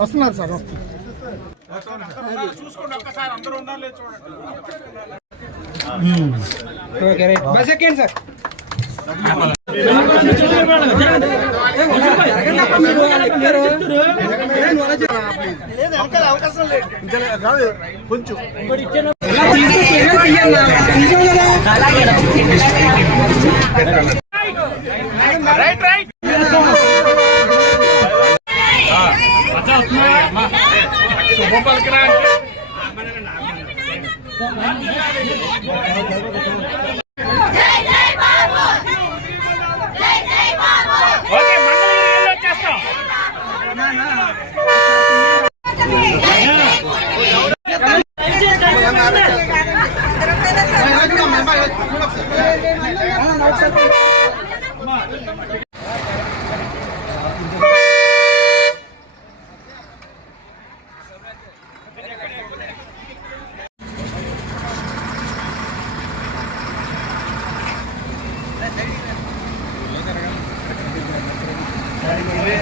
వస్తున్నారు సార్ చూసుకోండి ఒక్కసారి అందరూ ఉండాలి చూడండి. ఓకే రైట్ బస్ ఎక్కండి సార్. అవకాశం లేదు కాదు కొంచెం రైట్ రైట్ శుభ పలకరా ఓకే మంగళగిరి వచ్చేస్తాం.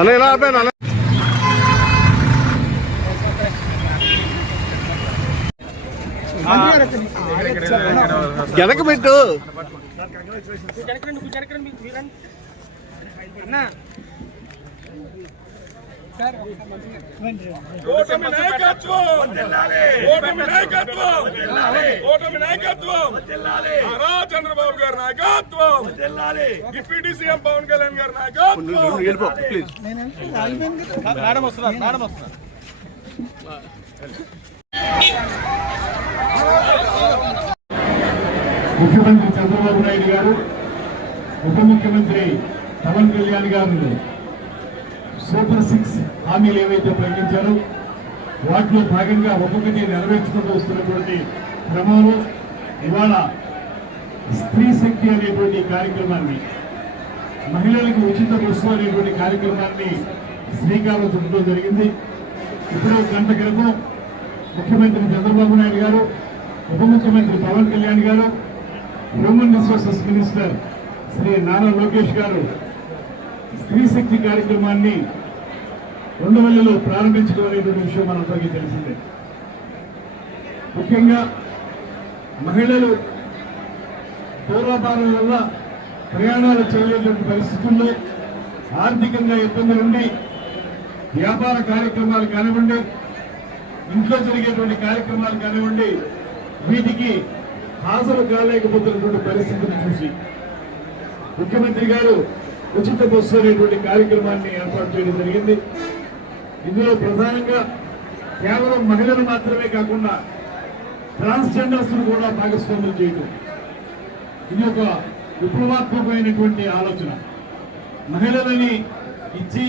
అలా ఎలా ఆపాను అలా వెనక పెట్టు. ఓటమి నాయకత్వం ఓటమి నాయకత్వం ఓటమి నాయకత్వం చంద్రబాబు గారి నాయకత్వం డిప్యూటీ సీఎం పవన్ కళ్యాణ్ గారి నాయకత్వం. మేడం వస్తున్నారు మేడం వస్తున్నారు. ముఖ్యమంత్రి చంద్రబాబు నాయుడు గారు ఉప ముఖ్యమంత్రి పవన్ కళ్యాణ్ గారు సూపర్ 6 హామీలు ఏవైతే ప్రకటించారో వాటిలో భాగంగా ఒక్కొక్కటి నెరవేర్చుకుంటూ వస్తున్నటువంటి క్రమంలో ఇవాళ స్త్రీ శక్తి అనేటువంటి కార్యక్రమాన్ని, మహిళలకు ఉచిత బస్సు అనేటువంటి కార్యక్రమాన్ని శ్రీకారం చుట్టడం జరిగింది. ఇప్పుడే గంట క్రితం ముఖ్యమంత్రి చంద్రబాబు నాయుడు గారు, ఉప ముఖ్యమంత్రి పవన్ కళ్యాణ్ గారు, human resources minister Shri Nara Lokesh గారు స్త్రీ శక్తి కార్యక్రమాన్ని ఉండవల్లిలో ప్రారంభించడం అనేటువంటి విషయం మనందరికీ తెలిసిందే. ముఖ్యంగా మహిళలు దూరాభారం వల్ల ప్రయాణాలు చేయలేటువంటి పరిస్థితుల్లో ఆర్థికంగా ఇబ్బంది నుండి వ్యాపార కార్యక్రమాలు కానివ్వండి, ఇంట్లో జరిగేటువంటి కార్యక్రమాలు కానివ్వండి, వీటికి హాజరు కాలేకపోతున్నటువంటి పరిస్థితిని చూసి ముఖ్యమంత్రి గారు ఉచిత బస్సు అనేటువంటి కార్యక్రమాన్ని ఏర్పాటు చేయడం జరిగింది. ఇందులో ప్రధానంగా కేవలం మహిళలు మాత్రమే కాకుండా ట్రాన్స్జెండర్స్ ను కూడా భాగస్వాములు చేయడం, ఇది ఒక విప్లవాత్మకమైనటువంటి ఆలోచన. మహిళలని ఇచ్చి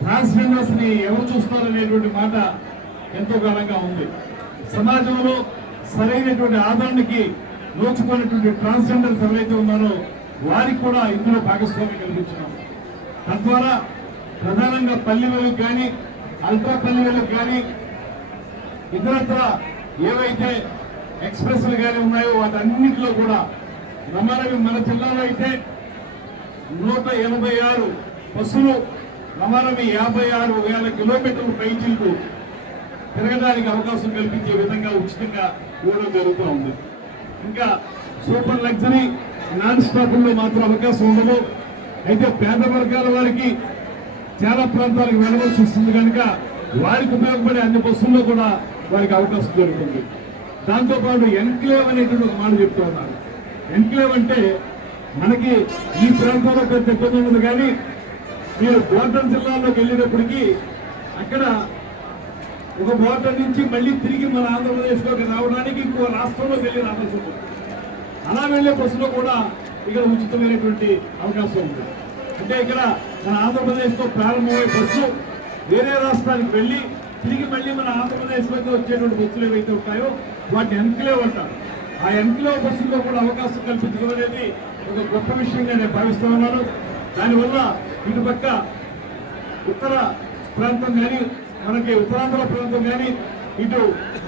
ట్రాన్స్జెండర్స్ ని ఎవరు చూస్తారనేటువంటి మాట ఎంతో కాలంగా ఉంది. సమాజంలో సరైనటువంటి ఆదరణకి నోచుకున్నటువంటి ట్రాన్స్జెండర్స్ ఎవరైతే ఉన్నారో వారికి కూడా ఇందులో భాగస్వామ్యం కల్పించినాం. తద్వారా ప్రధానంగా పల్లెలకు కానీ, అల్ట్రా పల్లెలకు కానీ, ఇతరత్ర ఏవైతే ఎక్స్ప్రెస్లు కానీ ఉన్నాయో వాటన్నింటిలో కూడా రమారవి మన జిల్లాలో అయితే 186 బస్సులు రమారవి 56,000 కిలోమీటర్ల పైచీలకు తిరగడానికి అవకాశం కల్పించే విధంగా ఉచితంగా ఇవ్వడం జరుగుతూ ఉంది. ఇంకా సూపర్ లగ్జరీ నాన్ స్టాపుల్లో మాత్రం అవకాశం ఉండదు. అయితే పేద వర్గాల వారికి చాలా ప్రాంతాలకు వెళ్ళవలసి వస్తుంది కనుక వారికి ఉపయోగపడే అన్ని బస్సుల్లో కూడా వారికి అవకాశం దొరుకుతుంది. దాంతోపాటు ఎన్క్లేవ్ అనేటువంటి ఒక మాట చెప్తూ ఉన్నారు. ఎన్క్లేవ్ అంటే మనకి ఈ ప్రాంతంలో పెద్ద ఇబ్బంది ఉండదు, కానీ మీరు బోర్డర్ జిల్లాల్లోకి వెళ్ళేటప్పటికీ అక్కడ ఒక బోర్డర్ నుంచి మళ్ళీ తిరిగి మన ఆంధ్రప్రదేశ్లోకి రావడానికి ఇంకో రాష్ట్రంలోకి వెళ్ళి రావాల్సి ఉంటుంది. అలా వెళ్లే బస్సులో కూడా ఇక్కడ ఉచితమైనటువంటి అవకాశం ఉంది. అంటే ఇక్కడ మన ఆంధ్రప్రదేశ్లో ప్రారంభమయ్యే బస్సు వేరే రాష్ట్రానికి వెళ్లి తిరిగి మళ్ళీ మన ఆంధ్రప్రదేశ్లోకి వచ్చేటువంటి బస్సులు ఏవైతే ఉంటాయో వాటిని ఎన్క్లేవ్ అంటారు. ఆ ఎన్క్లేవ్ బస్సుల్లో కూడా అవకాశం కల్పించడం అనేది ఒక గొప్ప విషయంగా నేను భావిస్తూ ఉన్నాను. దానివల్ల ఇటుపక్క ఉత్తర ప్రాంతం కానీ, మనకి ఉత్తరాంధ్ర ప్రాంతం కానీ, ఇటు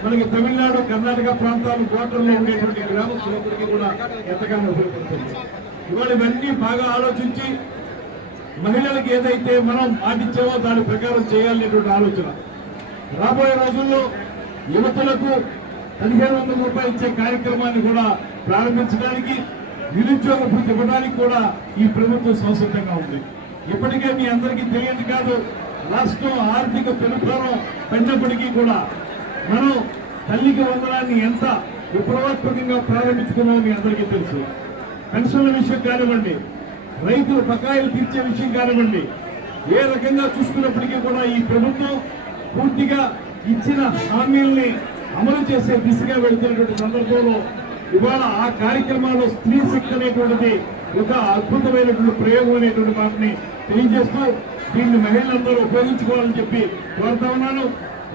మనకి తమిళనాడు, కర్ణాటక ప్రాంతాలు బోర్డర్లో ఉండేటువంటి గ్రామస్తులందరికీ కూడా ఎంతగానో ఉపయోగపడుతుంది. ఇవాళ ఇవన్నీ బాగా ఆలోచించి మహిళలకు ఏదైతే మనం మాటిచ్చామో దాని ప్రకారం చేయాలనేటువంటి ఆలోచన. రాబోయే రోజుల్లో యువతులకు 1500 రూపాయలు ఇచ్చే కార్యక్రమాన్ని కూడా ప్రారంభించడానికి, నిరుద్యోగ భృతి ఇవ్వడానికి కూడా ఈ ప్రభుత్వం సంసిద్ధంగా ఉంది. ఇప్పటికే మీ అందరికీ తెలియదు కాదు, రాష్ట్రం ఆర్థిక పెనుభారం పడినప్పటికీ కూడా మనం తల్లికి వందనాన్ని ఎంత విప్లవాత్మకంగా ప్రారంభించుకున్నామో మీ అందరికీ తెలుసు. పెన్షన్ల విషయం కానివ్వండి, రైతుల బకాయిలు తీర్చే విషయం కానివ్వండి, ఏ రకంగా చూసుకున్నప్పటికీ కూడా ఈ ప్రభుత్వం పూర్తిగా ఇచ్చిన హామీల్ని అమలు చేసే దిశగా వెళుతున్నటువంటి సందర్భంలో ఇవాళ ఆ కార్యక్రమాల్లో స్త్రీ శక్తి అనేటువంటిది ఒక అద్భుతమైనటువంటి ప్రయోగం అనేటువంటి మాటని తెలియజేస్తూ దీన్ని మహిళలందరూ ఉపయోగించుకోవాలని చెప్పి కోరుతా ఉన్నాను.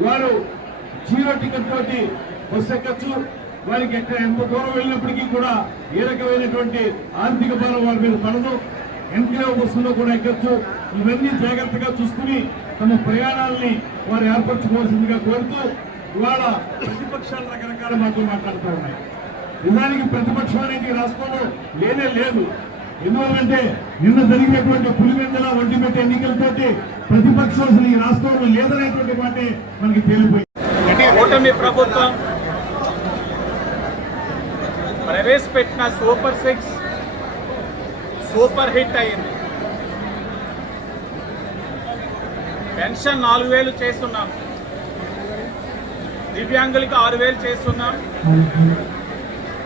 వారు 0 టికెట్ తోటి బస్సు ఎక్కచ్చు. వారికి ఎక్కడ ఎంత దూరం వెళ్ళినప్పటికీ కూడా ఏ రకమైనటువంటి ఆర్థిక భారం వారి మీద పడదు. ఎన్క్లేవ్ బస్సులో కూడా ఎక్కచ్చు. ఇవన్నీ జాగ్రత్తగా చూసుకుని తమ ప్రయాణాలని వారు ఏర్పరచుకోవాల్సిందిగా కోరుతూ ఇవాళ ప్రతిపక్షాలు రకరకాల మాటలు మాట్లాడుతూ ఉన్నాయి. నిజానికి ప్రతిపక్షం అనేది రాష్ట్రంలో లేనే లేదు. ఎందువల్లంటే నిన్న జరిగినటువంటి పులివెందుల ఒంటిమిట్ట ఎన్నికలతోటి ప్రతిపక్షం అసలు ఈ రాష్ట్రంలో లేదనేటువంటి మాటే మనకి తేలిపోయింది. కూటమి ప్రభుత్వం ప్రవేశపెట్టిన సూపర్ 6 సూపర్ హిట్ అయింది. పెన్షన్ 4000 చేస్తున్నాం, దివ్యాంగులకి 6000 చేస్తున్నాం,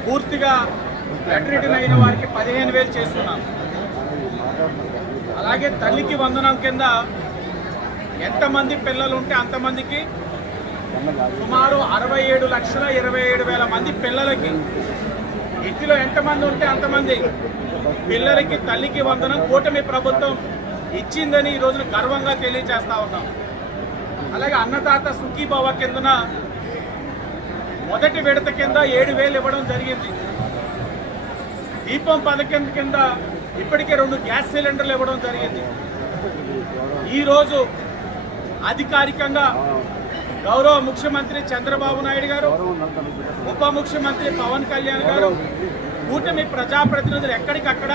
పూర్తిగా బెడ్రిడన్ అయిన వారికి 15000 చేస్తున్నాం. అలాగే తల్లికి వందనం కింద ఎంతమంది పిల్లలు ఉంటే అంతమందికి సుమారు 67,27,000 మంది పిల్లలకి, ఇంటిలో ఎంతమంది ఉంటే అంతమంది పిల్లలకి తల్లికి వందనం కూటమి ప్రభుత్వం ఇచ్చిందని ఈ రోజున గర్వంగా తెలియజేస్తా ఉన్నాం. అలాగే అన్నదాత సుఖీభవ కిందన మొదటి విడత కింద 7,000 ఇవ్వడం జరిగింది. దీపం పథకం కింద ఇప్పటికే 2 గ్యాస్ సిలిండర్లు ఇవ్వడం జరిగింది. ఈరోజు అధికారికంగా గౌరవ ముఖ్యమంత్రి చంద్రబాబు నాయుడు గారు, ఉప ముఖ్యమంత్రి పవన్ కళ్యాణ్ గారు, కూటమి ప్రజాప్రతినిధులు ఎక్కడికక్కడ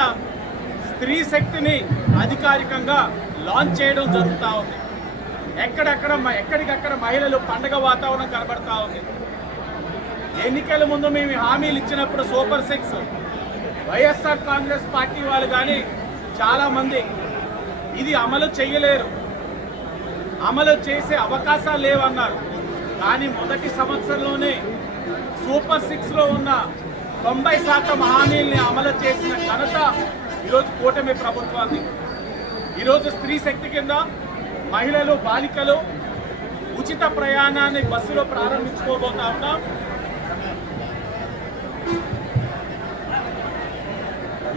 స్త్రీ శక్తిని అధికారికంగా లాంచ్ చేయడం జరుగుతూ ఉంది. ఎక్కడికక్కడ మహిళలు పండగ వాతావరణం కనబడతా ఉంది. ఎన్నికల ముందు మేము హామీలు ఇచ్చినప్పుడు సూపర్ 6 వైఎస్ఆర్ కాంగ్రెస్ పార్టీ వాళ్ళు కానీ చాలామంది ఇది అమలు చేయలేరు, అమలు చేసే అవకాశాలు లేవన్నారు. కానీ మొదటి సంవత్సరంలోనే సూపర్ 6లో ఉన్న 90% హామీల్ని అమలు చేసిన ఘనత ఈరోజు కూటమి ప్రభుత్వాన్ని. ఈరోజు స్త్రీ శక్తి కింద మహిళలు, బాలికలు ఉచిత ప్రయాణాన్ని బస్సులో ప్రారంభించుకోబోతా ఉన్నాం.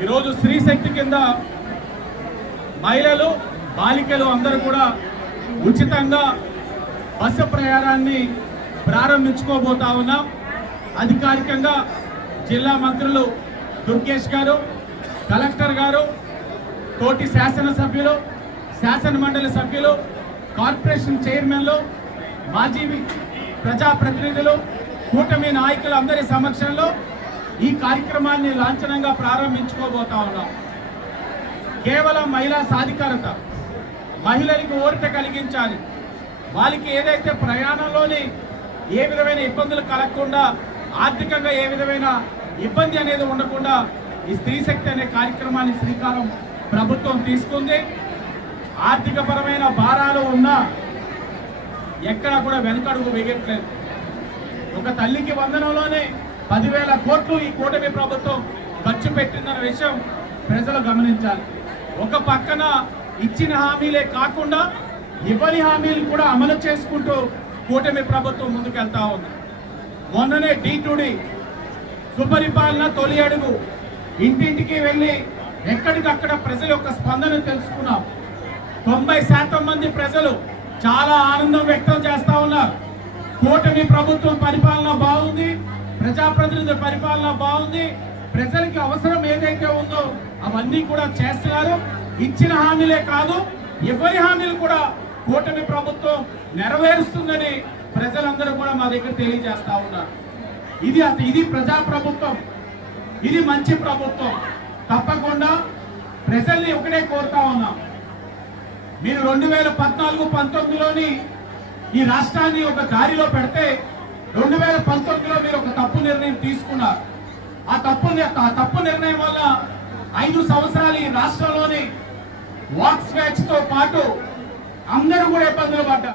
ఈరోజు స్త్రీ శక్తి కింద మహిళలు, బాలికలు అందరూ కూడా ఉచితంగా బస్సు ప్రయాణాన్ని ప్రారంభించుకోబోతా ఉన్నాం. అధికారికంగా జిల్లా మంత్రులు దుర్గేష్ గారు, కలెక్టర్ గారు, తోటి శాసనసభ్యులు, శాసన మండలి సభ్యులు, కార్పొరేషన్ చైర్మన్లు, మాజీ ప్రజాప్రతినిధులు, కూటమి నాయకులు అందరి సమక్షంలో ఈ కార్యక్రమాన్ని లాంఛనంగా ప్రారంభించుకోబోతా ఉన్నాం. కేవలం మహిళా సాధికారత, మహిళలకు ఊరట కలిగించాలి. వాళ్ళకి ఏదైతే ప్రయాణంలోని ఏ విధమైన ఇబ్బందులు కలగకుండా, ఆర్థికంగా ఏ విధమైన ఇబ్బంది అనేది ఉండకుండా ఈ స్త్రీ శక్తి అనే కార్యక్రమాన్ని శ్రీకారం ప్రభుత్వం తీసుకుంది. ఆర్థిక పరమైన భారాలు ఉన్నా ఎక్కడ కూడా వెనకడుగు వేయట్లేదు. ఒక తల్లికి వందనంలోనే 10,000 కోట్లు ఈ కూటమి ప్రభుత్వం ఖర్చు పెట్టిందన్న విషయం ప్రజలు గమనించాలి. ఒక పక్కన ఇచ్చిన హామీలే కాకుండా ఇవ్వని హామీలు కూడా అమలు చేసుకుంటూ కూటమి ప్రభుత్వం ముందుకెళ్తా ఉంది. మొన్ననే D2D సుపరిపాలన తొలి అడుగు ఇంటింటికి వెళ్ళి ఎక్కడికక్కడ ప్రజల యొక్క స్పందన తెలుసుకున్నాం. 90% మంది ప్రజలు చాలా ఆనందం వ్యక్తం చేస్తా ఉన్నారు. కూటమి ప్రభుత్వం పరిపాలన బాగుంది, ప్రజాప్రతినిధుల పరిపాలన బాగుంది, ప్రజలకి అవసరం ఏదైతే ఉందో అవన్నీ కూడా చేస్తున్నారు. ఇచ్చిన హామీలే కాదు, ఇవ్వని హామీలు కూడా కూటమి ప్రభుత్వం నెరవేరుస్తుందని ప్రజలందరూ కూడా మా దగ్గర తెలియజేస్తా ఉన్నారు. ఇది ప్రజా ప్రభుత్వం, ఇది మంచి ప్రభుత్వం. తప్పకుండా ప్రజల్ని ఒకటే కోరుతా ఉన్నాం, మీరు 2014-19లోని ఈ రాష్ట్రాన్ని ఒక దారిలో పెడితే 2019లో మీరు ఒక తప్పు నిర్ణయం తీసుకున్నారు. ఆ తప్పు నిర్ణయం వల్ల 5 సంవత్సరాలు ఈ రాష్ట్రంలోని వాక్ స్వేచ్ఛతో పాటు అందరూ కూడా ఇబ్బందులు పడ్డారు.